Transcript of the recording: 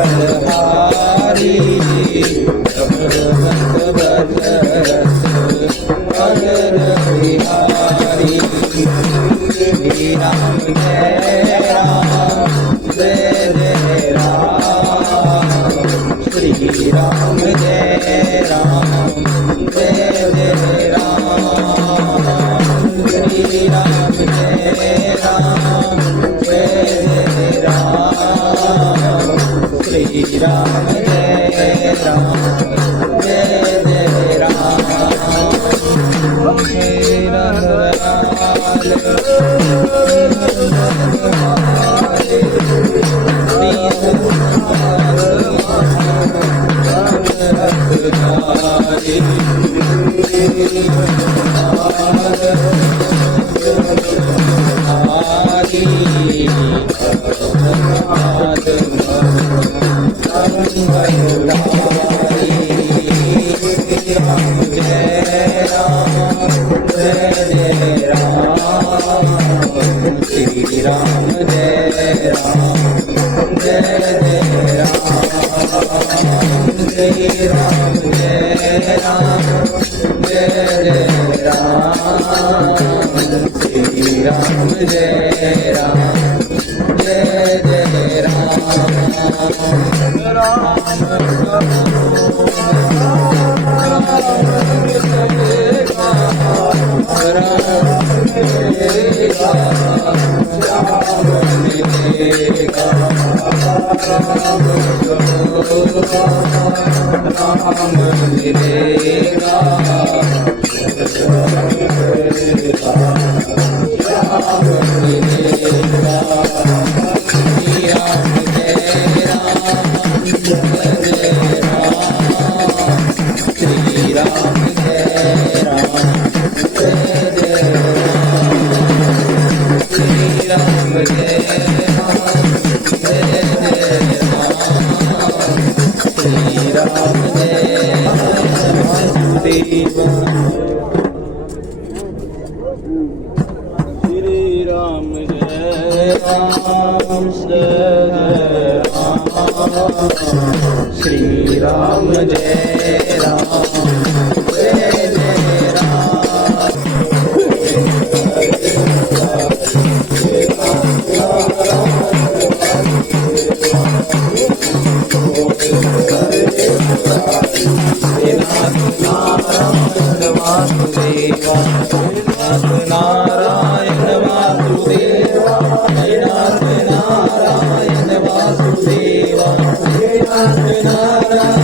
बलहारी अगर बिहारी श्री राम जय राम जय जय राम श्री राम जय राम जय जय राम श्री राम जय राम जय जय राम श्री राम जय राम जय जय राम श्री राम जय राम जय जय राम नारायण वासुदेवा नारायण वासुदेवा नारायण